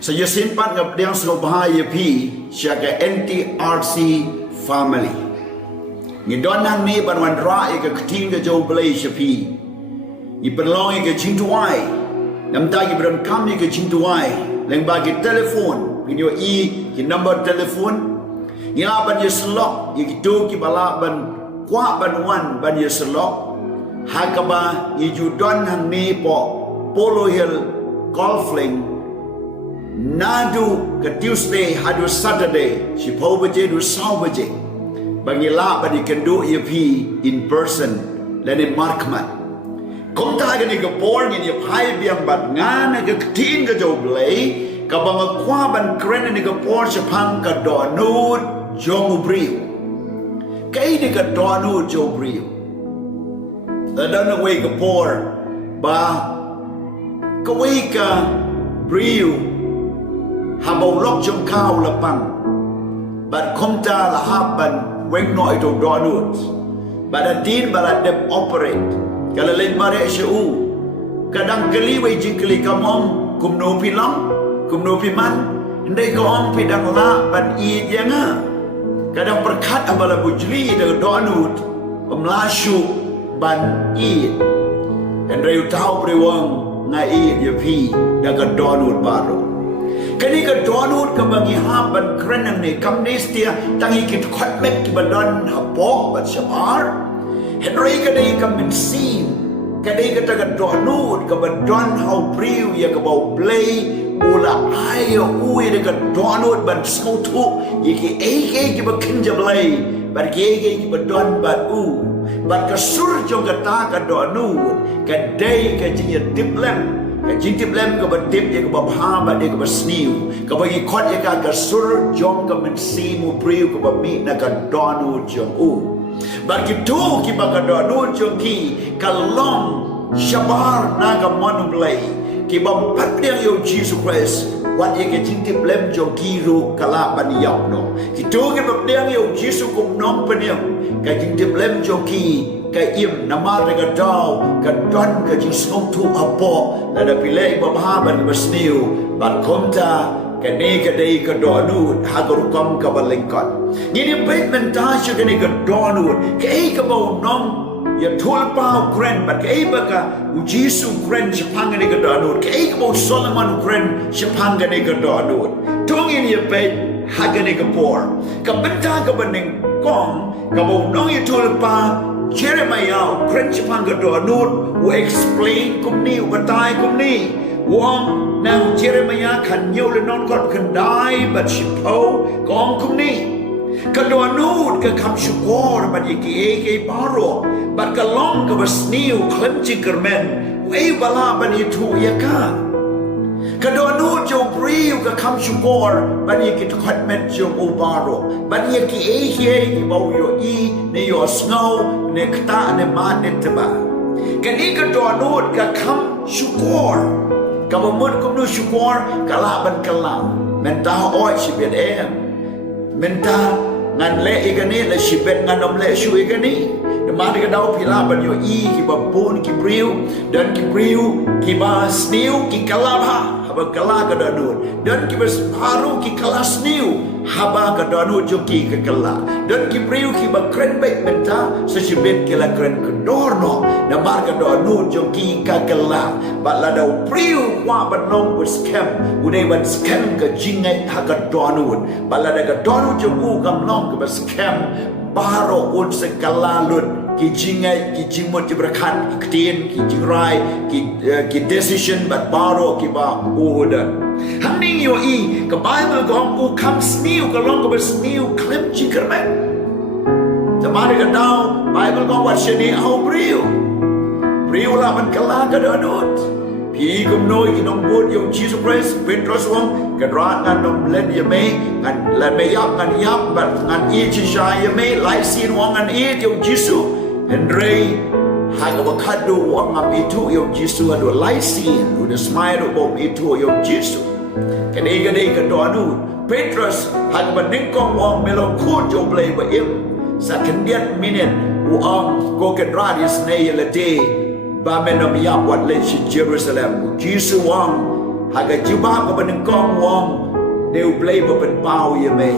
Saya simpan ngap yang bahaya pi siaga NTRC family. Ngidon nang ni ban wan ra ke keting ke jauh belai siapi. I perlong ke cintuai. Nam ta ki bram kam ke cintuai. Leng bagi telefon, video ki number telefon. Ila ban ye slok, ki tu ki bala ban kwa ban wan ban ye slok. Hakaba i judon hang ni Polo Hill golfing. Nadu ke Tuesday hadu Saturday si pau baje du sau baje bagi la bagi kendu ye pi in person dan in markman kom ta ga ni ke por ni ye pai biang bat ngan ke tin ke jo blai ka bang kwa ban kren ni ke por chapang ka dohnud jong briew kai ni ka dohnud jo briew dan we ke por ba ka we ka briew habau lok jom kau lapang bat komta lahaban weng noi to dohnud bat adin balat dem operate kalau lain bare shu kadang kali we jingkli kamong kumno pilang kumno piman ndai ko ong pidang la ban i janga kadang perkat abala bujli de dohnud pemlasyu ban i ndai tau prewang ngai ye pi daga dohnud baru kani ka dohnud ka bagi haban krenang ni kam nestia tangi kit khotmet ki badon hapok bat syamar henry ka dei kam min sim ka dei ka taga dohnud ka badon how briew ya ka bau blay ula ayo uwe de ka dohnud ban skautu ye ki eke ki bakin jablay bar ki eke ki badon bat u bat ka sur jong ka ta ka dohnud ka dei ka jinya diplem jintip lem ke berdip dia ke babha ba dia ke bersniu ke bagi khot dia ke sur jong ke mensimu briew ke bami na ke dohnud jong u bagi tu ki ba ke dohnud jong ki kalong syabar na ke manu blai ki bam pat dia yo Jesus Christ wat dia ke jintip lem jong kiru kala ban yau no ki tu ki bab dia yo Jesus kum nom peniam ke jintip lem jong ki ka im namar ka daw ka don ka jing song tu apo la da pilay babhaban basniu bat komta ka ne ka dei ka dohnud hagaru kam ka balengkot ngini bet menta shu ka ne ka dohnud ka ei ka bau nom ya thul pau kren bat ka ei ba ka jisu kren chapang ne ka dohnud ka ei ka bau Solomon kren chapang ne ka dohnud tongin ye bet hagane ka por ka benta ka baneng kong ka bau nong ye thul pa Jeremiah Prinsipan ke dohnud who explain kumni ubatai kumni wong nang Jeremiah kan nyau le non kot kan dai bat shipo kong kumni ke dohnud ke kam syukur bat ye ke baro bat ke long ke basniu klemci kermen wei bala ban itu ya ka ke dohnud jo briew ke kam syukur ban ye ke khotmet jo baro ban ye ki bau yo i ne yo snow ne kta ne ma ne teba kani ka dohnud ka kam syukur ka mamut kum nu syukur kala ban kala menta oi sibet menta ngan le igani le sibet ngan om le shu igani de ma de dau pila ban yo i ki babun ki briew dan ki briew ki ba sniu ki kala ha haba kala ka dohnud dan ki bas haru ki kala sniu haba ka dohnud jo ki ka kala dan ki briew ki ba kren bet menta sa sibet ki la kren ka dorno na mar ka dohnud jo ki ka kala ba la dau briew wa ba nong was scam ude ban scam ka jingai ha ka dohnud ba la da ka dohnud jo u kam nong ka ba scam baro un segala lut ki jingai ki jimut ki berkat ki ketin ki jingrai ki decision but baro ki ba udan hamning yo i ka bible gong u kam sniu ka long ka sniu klip jikermen tamare ka daw bible gong wat sheni au briew la man kala ka dohnud pi kum noi ki nong bud yo Jesus Christ Petrus wong ka dra ngan nom len ye me ngan la me yap ngan yap bat ngan i chi sha ye me lai sin wong ngan i yo Jesus Andre haga wakadu wong ngam itu yo Jesus adu lai sin udah smile bom itu yo Jesus kene ka dohnud Petrus haga baningkong wong melong khut jo blai ba im sa kendiat minute wong go ke dra dis ne ye le de ba menom yap wat le chi Jerusalem Jesus wong Haka jubab ka banang kong wong Deu play ba penpau ya me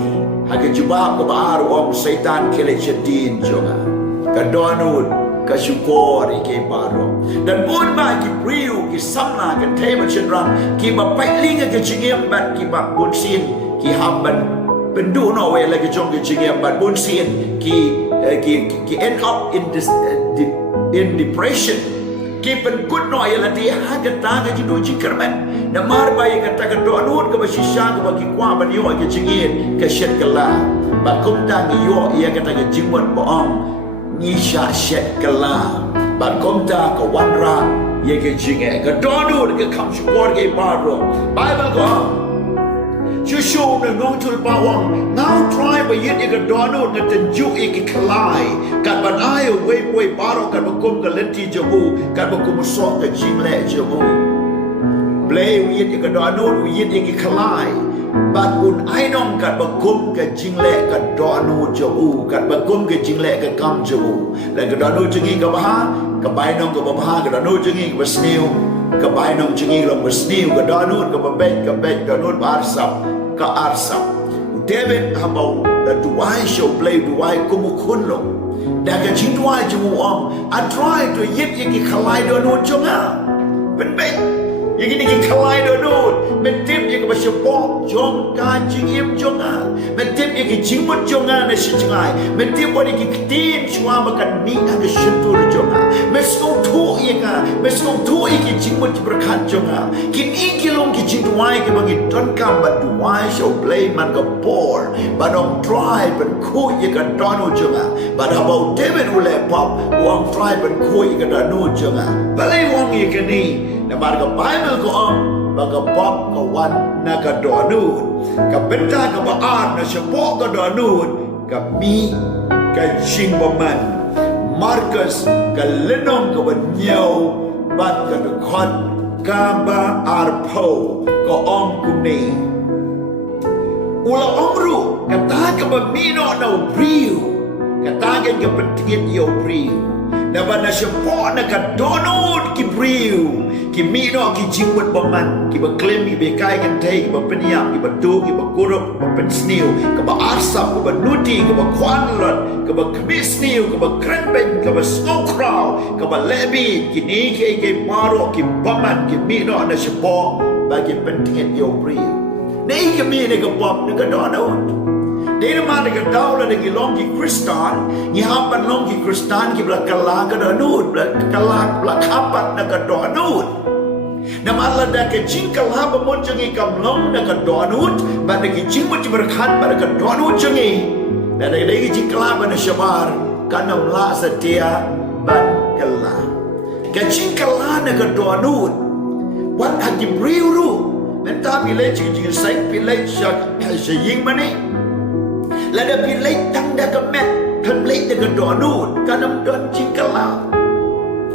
Haka jubab ka baar wong Satan kile syedin jonga Ka dohnud ka syukur ike baro Dan pun ba ki briew ki samna ka tema cenrang Ki ba paitlinga ka cingim bat ki ba bunsin Ki hamban pendu no we lagi jong ki cingim bat bunsin Ki end up in depression Ki pen good no ya lati haga taga jidu jikerman na marba ya kata ka dohnud ka basisha ka bagi kwa ban yo ka cingin ka shet kala ba kum tang yo ya kata ka jingwan boong ni sha shet kala ba kum ta ka wanra ya ka jinge ka dohnud ka kam syukur ke baro Bible ko Shushu na ngong tul bawang Ngau try ba yit ika dohnud na tenju iki kalai Kat ban ayo way baro kat bakum ka lenti jamu Kat bakum usok ka jingle jamu Play yit ika dohnud yit iki kalai Bat un ainong kat bakum ka jingle ka dohnud jamu Kat bakum ka jingle ka kam jamu Dan ka dohnud jengi ka baha Ka bainong ka baha ka dohnud jengi ka basniw Ka bainong jengi ka basniw Ka dohnud ka babek dohnud barsap ka arsap David habau da duai show play duai kumukun lo da ka jing duai jumu I try to yit yiki khalai dohnud jonga ben ben yiki khalai dohnud ben tip yiki ba shapok jong ka jing im jonga ben tip yiki jingmut jonga na shijngai ben tip wadi ki tin chua ba kan ni ka shutur jonga ben sko thu yika ben sko thu yiki jingmut berkat jonga kin ikilong ki jing duai ki bangi don kam ba duai show play man ka por ba dong try ben khu yika dohnud jonga ba habau David ule pop wong try ben khu yika dohnud jonga balai wong yika ni na ba ka Bible ko ba ka pop ka wan na ka dohnud ka benta ka baar na syapok ka dohnud ka mi ka jing baman Marcus ka lenong ka banyaw bat ka dekot ka ba arpo ka kumni ula omru kata ka ba mino na briew kata ka pentingit yo briew na ba na syapok na ka dohnud ki briew ki mino ki jingwat baman ki ba claim ki be kai kan tai ki ba penyam ki ba tu ki ba kurup ba pensniu ki ba arsap ki ba nuti ki ba kwanlot ki ba kmisniu ki ba krenben ki ba snowcrow ki ba lebi ki ni ki maro ki baman ki mino na syapok bagi pentingit yo briew nei ki mi ne ka pop ne ka dohnud Dei nama dengan daulah dengan longi Kristan, ni hampan longi Kristan ki belak kalah ke dohnud, belak kalah belak kapat nak ke dohnud. Nama Allah dah ke jingkalah pemunjungi kamlong nak ke dohnud, pada ke jingmut berkat pada ke dohnud jengi. Dan dari jingkalah pada syabar, karena melak setia ban kalah. Ke jingkalah nak ke dohnud, wan hati briew ru, mentah pilih jing saya pilih syaying mana. Lada pilih tanda kemet kan pilih dengan dohnud kanam don jingkala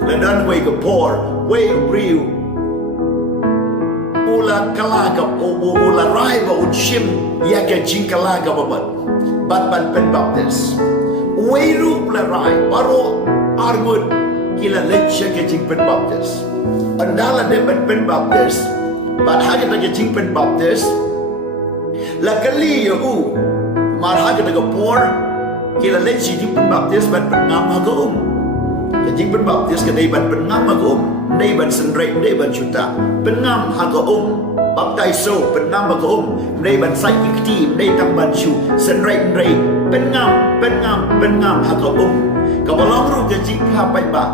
ladan way ke por way briew ula kala ka ula rai ba unshim ya ke jingkala ka babat ban pen baptis way ru ula rai baro armud kila lecture ke jing pen baptis andala de pen baptis bat haga ke jing pen baptis la kali yo marha ke daga por kila lechi di penbaptis ban pengam hagum jadi penbaptis ke dai ban pengam hagum dai ban senrei dai ban juta pengam hagum baptizo pengam hagum dai ban sai ikti dai tang ban chu senrei pengam hagum kabalong ru ke ji pla pai ba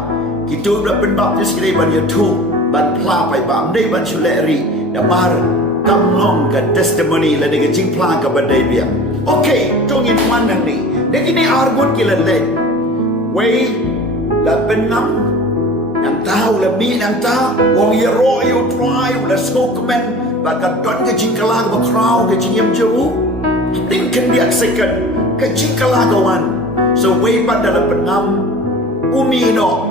kitu ban penbaptis ke dai ban youtube ban pla pai ba dai ban chu leri da mar kamlong ke testimony la de jing pla ka ban dai biang Okay, tungin mandang ni. Nekini argun kila led. Way la benam nang tahu la mi nang ta wong ye ro you try la smokeman ba ka don ke jingkala ba crowd ke jingem jauh. Ding kan dia second ke jingkala kawan. So way pada la benam umino.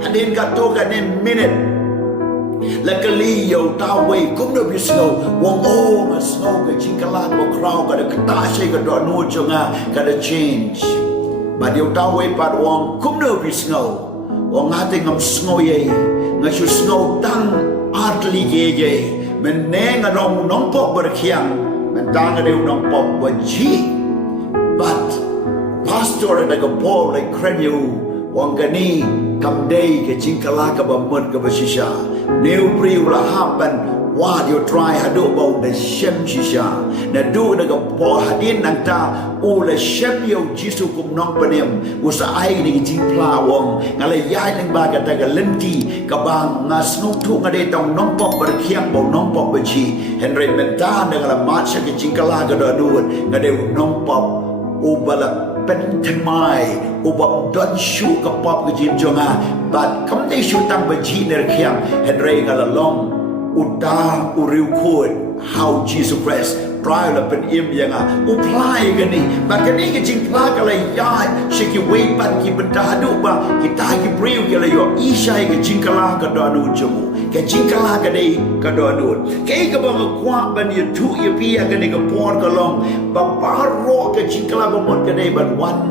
Hadin ka to ka ne minute. La kali yo tawai kum no bi snow wong nga snow ke jingkala ba crowd ka de ta she ka dohnud jonga ka de change ba yo tawai pat wong kum no bi snow wong ate ngam snow ye nga shu snow tang artli ye meneng adong nongpok berkiang mentang adeu nongpok benci but pastor ada kepo like krenyu wang gani kamdei ke jingkala ke bamut ke besisha new briew la happen what you try hadu bau de shem shisha na du na kepo hadin nang ta u le shem yo jisu kum nong panem usa ai ni jingpla wong ngale yai nang ba ka ta ka lenti ka bang ngas nu thu ngade tong nong pok berkiang bau nong pok benci henry menta na ngala mat sha ke jingkala ka do du ngade nong pok u bala pen thmai u bam don shu ka pop ke jim jonga but kam dei shu tang benci ner khiang henry ngala long uda uriu khod how Jesus Christ trial up in im yang apply gani bagani ke jing pla kala ya shiki wei pan ki bedadu ba kita ki briew kala yo isha ke jing kala ka donu jumu ke jing kala ka dei ka donu ke ka ba kwa ban ye tu ye pi ka ni ka por ka long ba paro ke jing kala ba mon ka dei ban one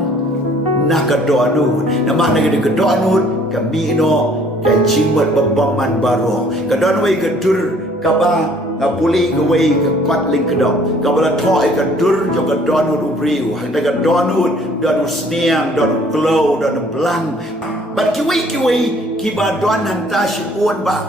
na ka donu na ma na ka donu ka mi no cái chim mật bầm bầm man baro cái đó nuôi cái tur cái ba cái puli cái way cái quạt linh cái đó cái bala thoi cái tur cho cái đó nuôi briew hay cái đó nuôi sneang đó nuôi glow đó nuôi blank but cái way khi ba đó hàng ta chỉ uốn ba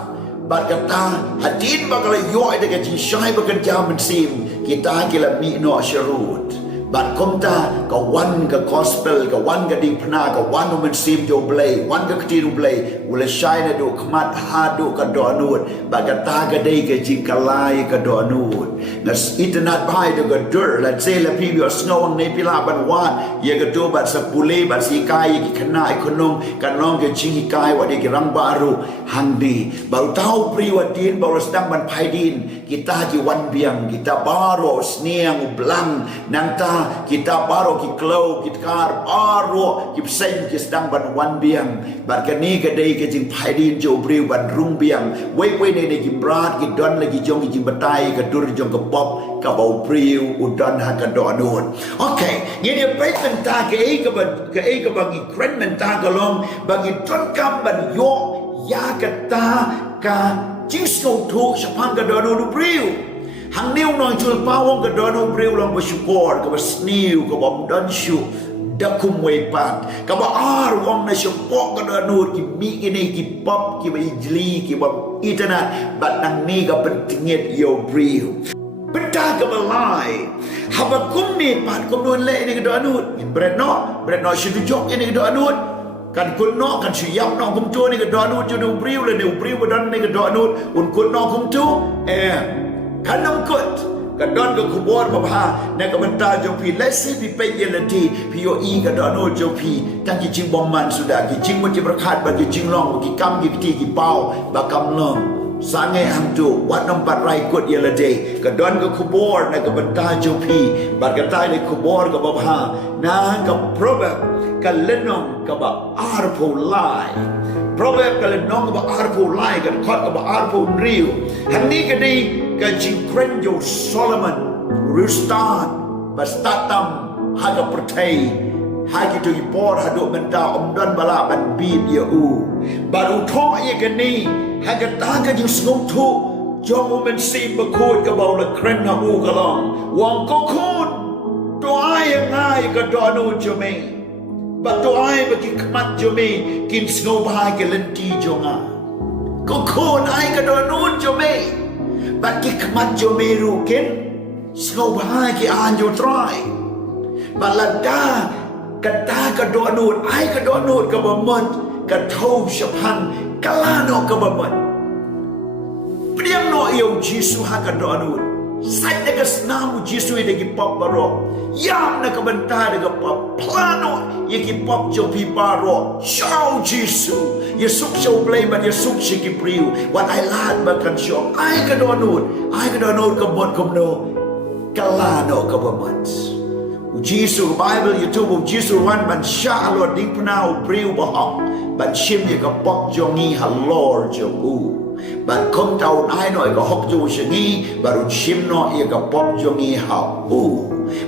but cái ta hadin ba cái yoi cái chỉ sai ba cái jam mình sim kita kila mi no sharut but komta ka one ka gospel ka one ka dipna ka one woman sim jo blay one ka ktiru blay wala shine do kmat ha do ka donut ba ka ta ka dei ka jinkalai ka donut nas internet bai do ka dur let's say la pi yo snow ang ne pila ban wan ye ka do ba sa pule ba si kai ki khana ikonong ka nong ke chi kai wa de ki rang baru handi ba tau pri wa tin ba sedang ban phai din kita ki wan biang kita baro sneang blang nang ta kita baro ki glow kita kar baro ki sen ki sedang ban wan biang bar ka ni ka dei ke jing phai din jo briew ban rung biang wei ne ki brat ki don lagi jong ki jing batai ka dur jong ka pop ka bau briew udan ha ka do non okay ni dia pai ta ke ei ka bagi kren men ta ka long bagi ton kam ban yo ya ka ta ka jing so thu sapang ka do no briew hang niu noi chul pawong ka dono briew long bersyukur ka sniu ka bom dan syu dakum wei pat ka ba ar wong na syukur ka dono ki mi ini ki pop ki ba ijli ki bom internet bat nang ni ka pentinget yo briew benda ka balai haba kum ni pat kum don le ni ka dono bread no syu jok ini ka dono kan kun no kan siyap no kum tu ni ka dono ju do briew le ni briew dan ni ka dono un kun no kum tu kanam kut kadon ko kubor babha na ka banta jo pi let's say pi pe yelati pi yo i ka don jo pi tang ki jing bom man sudah ki jing mo ti berkat ba ki jing long ki kam ki ti ki pau ba kam long sange ham tu wat nompat rai kut yelade kadon ko kubor na ka banta jo pi ba ka tai ni kubor ko babha na ka proverb ka lenong ka ba arpo lai proverb ka lenong ba arpo lai ka khot ka ba arpo riu han ni ka dei ka jingkren yo Solomon rustan bastatam haga pertai hagi tu ipor hadu menta omdan bala ban bib ya u baru tho ye gani haga ta ka jing sngong thu jong men sim ba khoi ka baw la kren na u ka long wang ko khun to ai ngai ka do nu cho me ba to ai ba ki kmat cho me kin sngong ba ke lenti jonga ko khun ai ka do nu cho me bagi kemat jo meru ken snow bahagi anjo try balada kata ka do nut ai ka do nut ka bamot ka thau shapan kalano ka bamot priam no yo jisu ha ka do nut sai de ka snamu jisu de ki pop baro yam na ka banta de ka pop plano ye ki pop jo pi baro show jisu ye suk show play but ye suk shiki briew what I lad ba kan show ai ka do nut ka bot kom no kalano ka bamot jisu bible youtube jisu wan ban sha lo ding pnau briew ba hong ban shim ye ka pop jo ngi ha lord jo u bạn không tàu ai nói có học dù sẽ nghi và rồi chim nó yêu gặp bom cho nghi học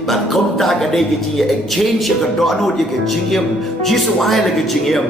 bạn không ta cái đây cái gì exchange cái đó nó cái kinh nghiệm Jesus ai là cái kinh nghiệm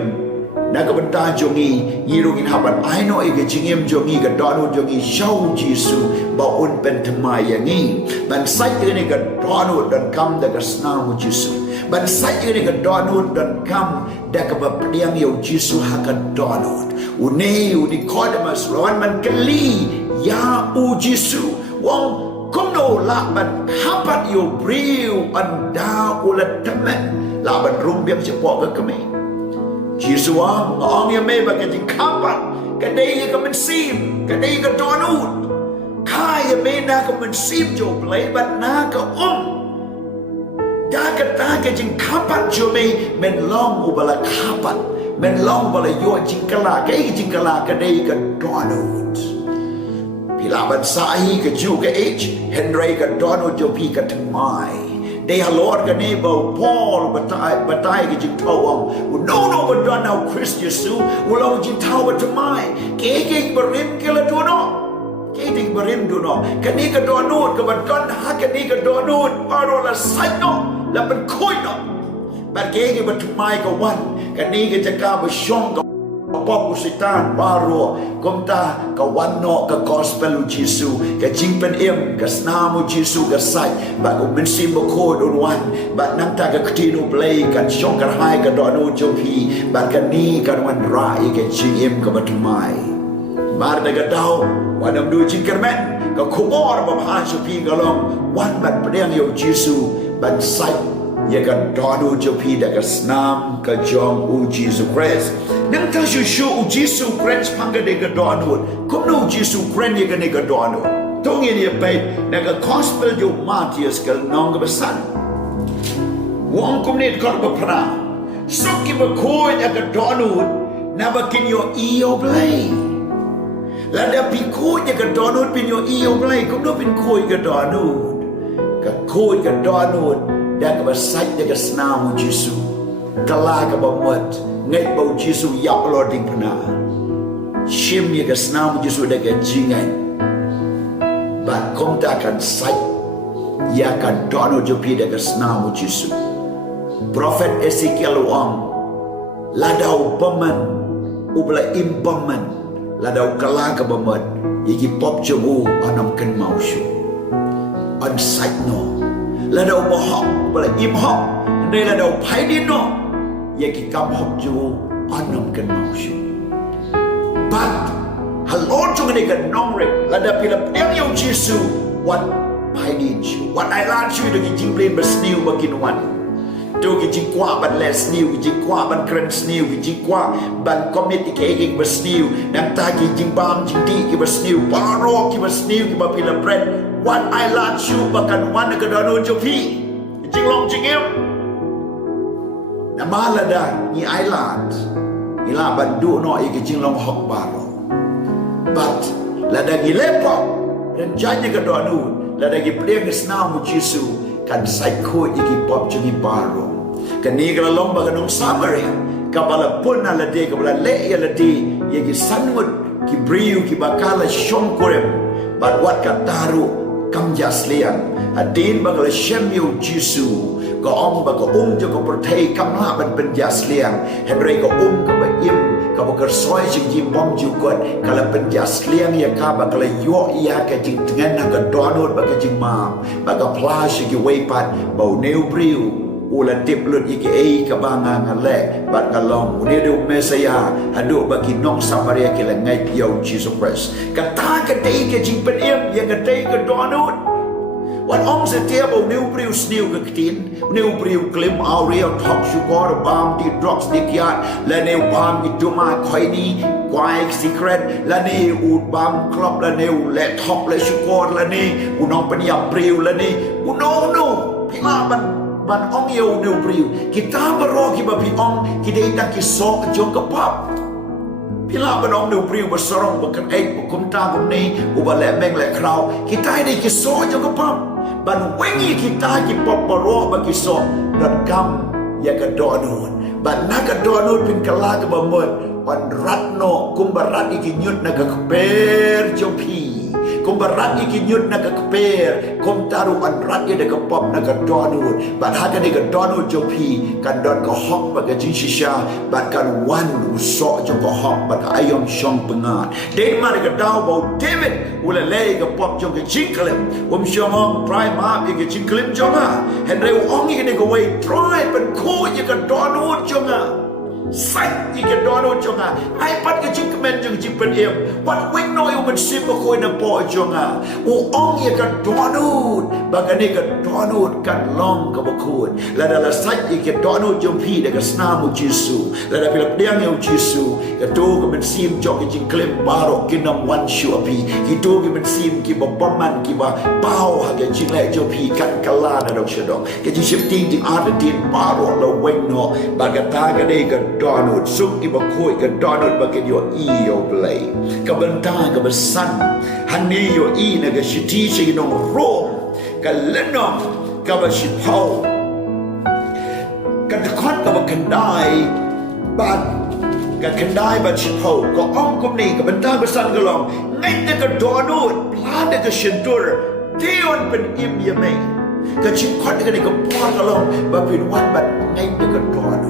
Naga bentah jongi ngirungin haban aino ige jingim jongi ga dohnud jongi show Jisu baun pentemai yangi ban sai ini ga dohnud dan kam daga snamu Jisu ban sai ini ga dohnud dan kam daga bapdiang yo Jisu hakan dohnud uni kodamas lawan man keli ya u Jisu wong kumno laban hapat yo briew anda ulat temen laban rumbiam sepok ke kami Jisu ang ya may bagay kapat kadai ka mensim kadai ka dohnud kaya may na ka mensim jo play but na ka dagat jing kapat jo may men long ubala kapat men long bala yo jingkala kadai ka dohnud pilaban sahi ka ju ka age Henry ka dohnud jo pi ka tamai They are Lord ka nebo Paul batay ka jing tawang no badon now Christ Yesu ulang jing tawa tamai kegeng berim kila duno kegeng berim duno kani ka dohnud ka badon ha kani ka dohnud paro la saino la ben koino but kegeng batumai ka wan kani ka jaka basyong ka pop usitan baro komta ka wanno ka gospel Jisu ka jingpen ka snamu Jisu ka sai ba ko mensim ba kod on wan ba nang ta ka ktino play kan syong ka hai ka dohnud jopi ba ka ni kan wan rai ka jing ka batumai mar daga daw wadam du jingkermen ka khumor ba ha jopi ka long wan bat pedang yo Jisu ban sai ya ka dohnud jopi daga snam ka jong u Jisu Christ nang ta shushu u Jisu Christ panga de ka dohnud kumno Jisu Christ ya ka ne ka dohnud tongin ya pai naga gospel yo Matius ka nong ka basan wong kumnit ka ba pra soki ba ko ya ka dohnud na ba kin yo iyo play lada pi ko ya ka dohnud pin yo iyo play kumno pin ko ka dohnud ka dohnud da ka ba sai da ka snamu Jisu kala ka ba mat ngai bau Jisu ya Lord ding pna shim ya ka snamu Jisu da ka jingai ba kom ta kan sai ya ka dohnud jo pi da ka snamu Jisu prophet Ezekiel wang ladau paman ubla impaman ladau kala ka ba mat yiki pop jobu anam kan mau shu on sai no ladau bohok ubla imhok nei ladau phai din no yaki kam hok jo anam kan mau shu but halon chung ni kan nong rek lada pila yang yo Jisu what phai din shu what I lan shu de jing plain bas new bakin wan tu ki jing kwa ban les new ki jing kwa ban kren new ki jing kwa ban commit ki eging bas new nang ta ki jing bam jing di ki bas new paro ki bas new ki ba pila bread what I lan shu bakan wan ka dohnud jo pi jing long jing em namalada ni island ila bandu no iki jing long hok baro but lada gi lepo dan janya ka dohnud lada gi pleng snamu Jisu kan sai ko iki pop jing baro kan ni kala lomba kanong Samaria kabala pun na lade kabala le ya lade yegi sanmut ki briew ki bakala shongkorem but what ka taru kam jaslian adin bagala shemyo Jisu ko ong ba ko jo ko perthei kam la ban ben jaslian henry ko ka ba im ka ba ker soi jing jim bom ju kot kala ben jaslian ya ka ba kala yo ya ka jing tengan na ka dohnud ba ka jing mam ba ka flash ki way pat ba neu briew ula tip lut iki ei ka banga ngale bat kalong ne do mesaya adu bagi nong Samaria ki la ngai yo Jesus Christ ka ta ka dei ka jing pen em ya ka dei ka dohnud Wan om se tiabo new briew snew ka ktin new briew klim aureal top sugar bam di drops di kiat la new bam di duma khoini kwai secret la ni ud bam klop la new le top le sugar la ni unong penia briew la ni uno pila ban ong yo new briew kita baro ki ba pi ong ki dei tak ki so jong ka pap pila ban ong new briew ba sorong ba kan ei ba kum ta kum ni u ba le meng le krau kita dei ki so jong ka pap ban wengi kita ki pop baro ba ki so dat kam ya ka dohnud ban na ka dohnud pin kala ka ba mot wan ratno kum barat iki nyut na ka ber jopi kom barat iki nyut na ka per kom taru an rat ye de ka pop na ka donut bat ha ka de ka donut jo pi kan don ka hok ba ka jin shisha bat kan wan u so jo ka hok bat ka ayom shong pengat de ma de ka daw bo David ula le ka pop jo ka jin klem shong try ma ye ka jin klem jo ma hen re ong ye ne ka wei try ban ko ye ka donut jo nga saiอีกดอนจงอ่ะไอ้ปัดก็จิกเมนจึงจิเป็นเอ็มปัดวิ่งน้อยมันซิบมาคุยนะปอจงอ่ะอูอ่องอีกดอนบางอันนี้ก็ดอนกันลองกับบุคุยแล้วเดี๋ยวใส่อีกดอนจงพี่เด็กก็สนามุจิสูแล้วเดี๋ยวพี่รับเลี้ยงยงจิสูก็ดูก็มันซิมจอกจิงเคลมบาร์โรกินน้ำวันชัวพี่กี่ดูก็มันซิมกี่บ่ป้อมมันกี่บ่เป้าหากจิงแหล่จงพี่กันกลานะดอกเชดอกก็จิงชิปติ้งจิงอาร์ตดินบาร์โรแล้วเวงเนาะบางกตาก็ได้ก็ดอนซุกที่บคุยกับดอนบางกันโยอีโยเปลยกับบันตากับบันสันฮันนี่โยอีนะกับชิตีชินองโรมกับเลนองกับบันชิพาวกันคอนกับบันกันได้บันกันกันได้บันชิพาวก็อ้อมกับนี่กับบันตาบันสันก็ลองไงแต่กับดอนพลาดแต่กับชินตัวที่มันเป็นอิมยามีกับชิคอนกันนี่กับพอดก็ลองบันเป็นวันบันไงแต่กับดอน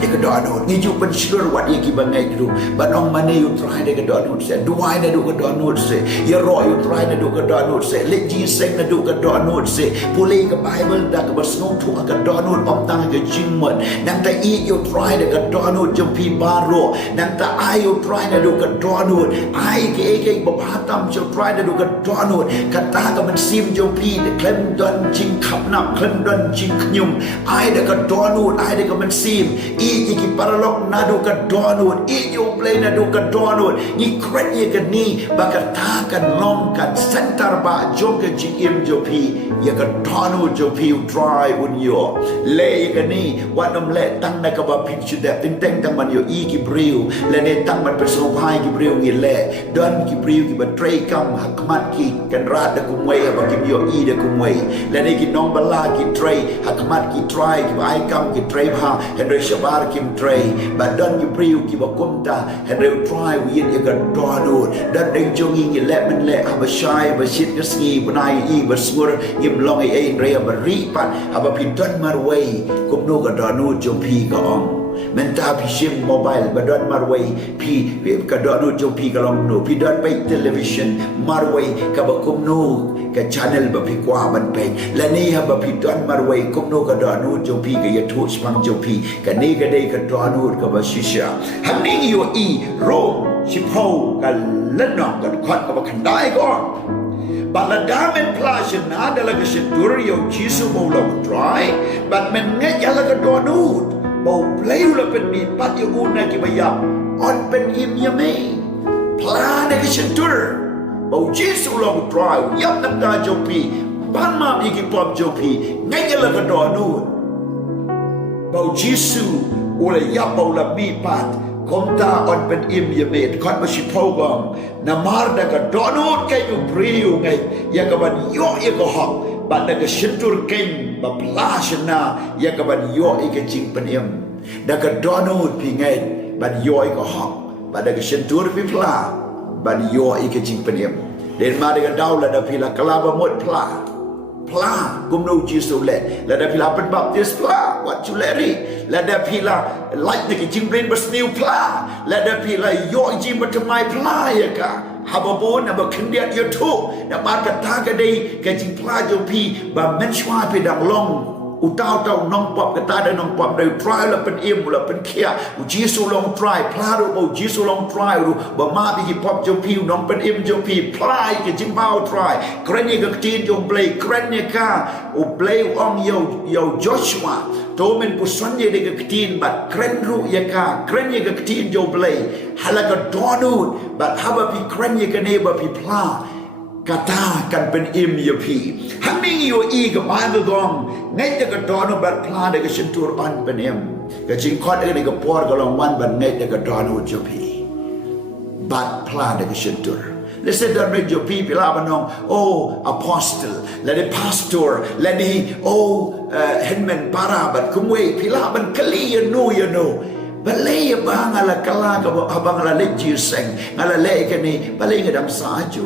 Dek donut ni ju pen seluruh wat ye ki bangai tu banong mane you try dek donut se duai na du donut se ye ro you try na du donut se le ji seng na du donut se pulei ke bible dak ke basnong tu ke donut om tang ke jingmon nang ta eat you try dek donut jom pi baro nang ta I you try na du donut I ke ba patam you try na du donut kata ke man sim jom pi de klem don jing khap nam klem don jing knyum I dek donut I dek man sim iki paralog nadu ka donut iyo play nadu ka donut ni kret ye ka ni bakata kan long kan center ba jong ka jim jo pi ye ka donut jo pi dry un yo le ye ka ni wanam le tang na ka ba pin chu da ting teng tang man yo iki briew le ne tang man person pai ki briew ngi le don ki briew ki ba tray kam hakmat ki kan ra da kum we ba ki yo I da kum we le ne ki nong bala ki tray hakmat ki try ki ai kam ki tray ha hen re shabar kim tray but don you priu ki ba kumta hen re try we ye ka donut dan deng jong ngi le men le aba shai ba shit ka ski bunai I ba smur yim long ai re ba ri pat aba pi don mar way kum no ka donut jong pi ka ong menta pi shim mobile ba don mar way pi ka donut jong pi ka long no pi donไป television mar way ka ba kum no ka channel ba pi kwa ban pe la ni ha ba pi don mar way kum no ka donut jong pi ka ya thu spang jong pi ka ni ka dei ka donut ka ba shisha han ni yo I ro shi phau ka len no ka khat ka ba khan dai ko but la damen plashin na da la ka shitur yo jisu mo lo try but men nge ya la ka donut bo play la pen mi pat yo una ki ba ya on pen im ya me plan da ka shitur bo jisu lo try yap nam da jo pi ban ma mi ki pop jo pi nge ya la ka donut bo jisu ule yap bo la mi pat komta on pen im ye met kon ma shi program na mar da ka donut kai you briew ngai ya ka ban yo ye ko hok ban da ka shitur ken ba plashna ya ka ban yo e ka jing pen im da ka donut pi ngai ban yo e ko hok ban da ka shitur pi pla ban yo e ka jing pen im den ma da ka daw la da pi la kala ba mot pla kum no jisu le la da pila pen baptist pla what you leri la da pila like the jing brain bas new pla la da pila yo jing but my pla ya ka hababon na ba khendiat yo thu na ba ka ta ka dei ka jing pla jo pi ba men shwa pe dang long u tao tao nong pop ka ta da nong pop da try la pen im la pen kia u jisu long try pla ro bo jisu long try ru ba ma bi ki pop jo pi nong pen im jo pi pla ki jing bao try kreni ka tin jo play kreni ka u play ong yo Joshua to men pu son ye de ka tin bat kren ru ya ka kren ye ka tin jo play hala ka donut bat haba pi kren ye ka ne ba pi pla kata kan pen im ye pi haning yo I ka ba ga gong ngai de ka donut bat pla de ka shintur on pen im ka jing khot de ka por ka long wan ban ngai de ka donut jo pi bat pla de ka shintur They said that make your people abanong apostle let the pastor let the headman para but kumwe pilaban kali you know balay bang ala kala ka abang ala leji seng ala le ka ni balay nga dam sajo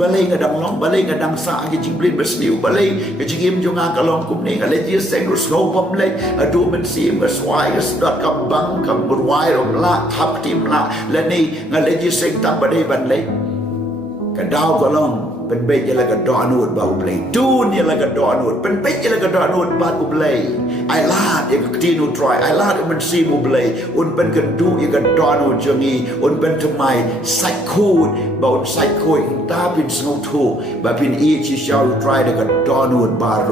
balay nga dang long balay nga dang sa ang jingblin besliu balay ka jingim jo nga kalong kum ni ala leji seng rus go pam le adu men sim ga swai ga dot kam bang kam burwai rom la thap tim la la ni nga leji seng tam balay ban le ka daw kalongเป็นเบจละกะดอนูดบาอุเบลดูนี่ละกะดอนูดเป็นเบจละกะดอนูดบาอุเบลไอลาดยังกะตีนูทรายไอลาดมันซีมูเบลอุนเป็นกะดูยังกะดอนูดจงีอุนเป็นทำไมไซคูดบาอุนไซคูดตาเป็นสโนทูบาเป็นอีชิชาวทรายละกะดอนูดบาโร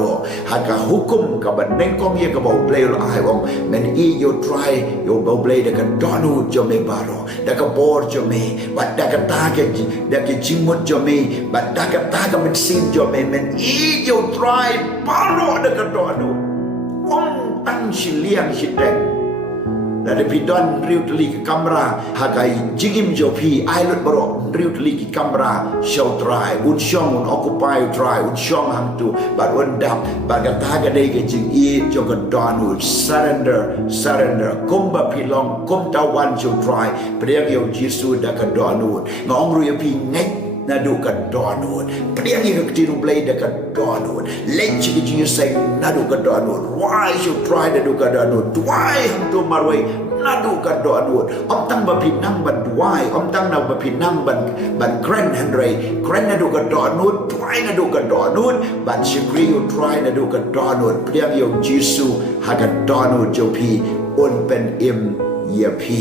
หากะฮุกุมกับบันเนงกองยังกะบาอุเบลละไอวงมันอีโยทรายโยบาอุเบลละกะดอนูดจมีบาโรละกะบอร์จมีบัดละกะตากะละกะจิมุดจมีบัดกะตากะมันซีมจอมมันอีโยทรายปาโรดกะดอนูองตั้งชิเลียงชิแดงและได้พิดอนริวตลีกกัมราหากายจิกิมโจพีไอรถบรอริวตลีกกัมราเชาทรายอุนช่องอุนออคุปายทรายอุนช่องหังตูบาดวันดับบาดกะตากะได้กะจิงอีจงกะดอนูsurrender กุมบะพิลองกุมตะวันเชาทรายเปรียกโยจิสูดะกะดอนูงองรุยพีเงนาดูกันดอนูดเปลี่ยนอีกทีรูปเลยเด็กกันดอนูดเล่นชิคกี้พายนาดูกันดอนูด why should try นาดูกันดอนูด why ทำตัวมาไว้นาดูกันดอนูดอมตั้งบะพินั่งบัน why อมตั้งนาบะพินั่งบันแกรนฮันเรย์แกรนนาดูกันดอนูด try นาดูกันดอนูดบันชิคกี้พาย try นาดูกันดอนูดเปลี่ยนยงจิสูหากันดอนูดเจ้าพีอุนเป็นอิมเยพี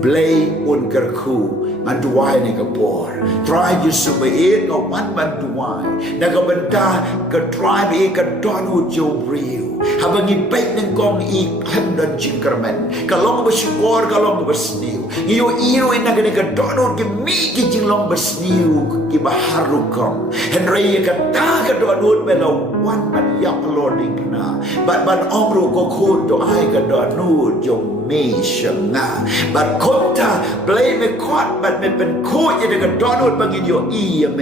เบลย์อุนกระคูมันดูวายในกระปอร์ทรายยูสุไปเองก็มันดูวายนักบันดาก็ทรายไปเองก็ดอนูโจบริวหาบังอีเป็ดหนึ่งกองอีกเห็นดันจิงกระแมนก็ลองไปชิวอร์ก็ลองไปสนิวอีโอนักนี่ก็ดอนูกิมีกิจิงลองไปสนิวกิบาฮารุกอมเห็นเรียกตาก็ดอนูไปแล้ววันมันยับโลดิงนะบัดออมรูก็คูดตัวไอก็ดอนูจงมีชนะบัดคนท่าเปลย์ไม่คอดบัดไม่เป็นคู่ยังกับดอนูดบางอินโยอีเม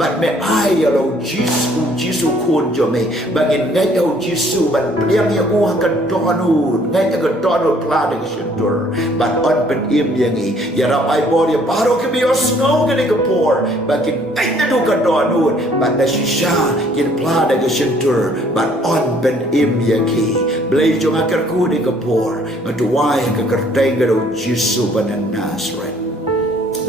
บัดไม่ไอเราจิสูคูนโยเมบางอินไงเราจิสูบัดเปลี่ยนยังอูหังกับดอนูดไงกับดอนูดพลาดกับเชนตัวบัดอ่อนเป็นอิมยังงี้อย่าเราไอบอลอย่าบาร์โอเคมีอสโนกันกับพอร์บางอินไงนั่นดูกับดอนูดบัดได้ชิชากินพลาดกับเชนตัวบัดอ่อนเป็นอิมยังงี้เบลย์จงอาการคู่ในกับพอร์มาดูว่าyang kekerteng gado Yesus banan Nazareth.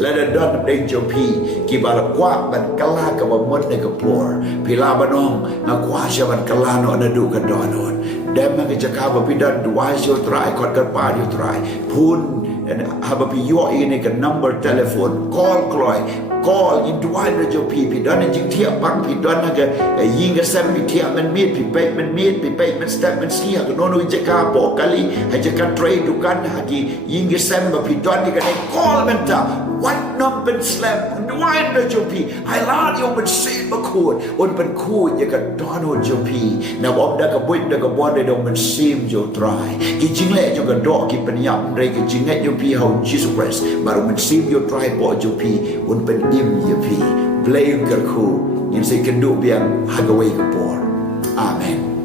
Lada don dei jopi ki bala kwa ban kala ka bamot ne ka por. Pila banong na kwa sya ban kala no na du ka donon. Dem na ka jakaba pidan duwa syo try kot ka pa yu try. Pun haba pi yo ini ka number telephone call kloy call in duwa na jopi pidan jing tia bang pidan na ka yin ka sem pi tia man meet pi pe man step man sia ka no jakaba kali ha jakan trade dukan ha ki yin ka sem ba pidan ni ka ne call man taวัดน้ำเป็นสแลมด้วยนะเจ้าพี่ไอ้ลาดยงเป็นเศษมะขูดอนเป็นคู่อย่างกับดอนอนเจ้าพี่นะบอกได้กับบุญได้กับบอลได้ดงเป็นซีมเจ้าตรายกิจริงแหละเจ้ากับดอกกิปัญญาอะไรกิจริงแหละเจ้าพี่เขาจิสุคริสต์มาเราเป็นซีมเจ้าตรายบอกเจ้าพี่อนเป็นอิมเจ้าพี่เพลงกับคู่ยินดีกันดูเบียงฮักเอาไว้กับปอร์อาเมน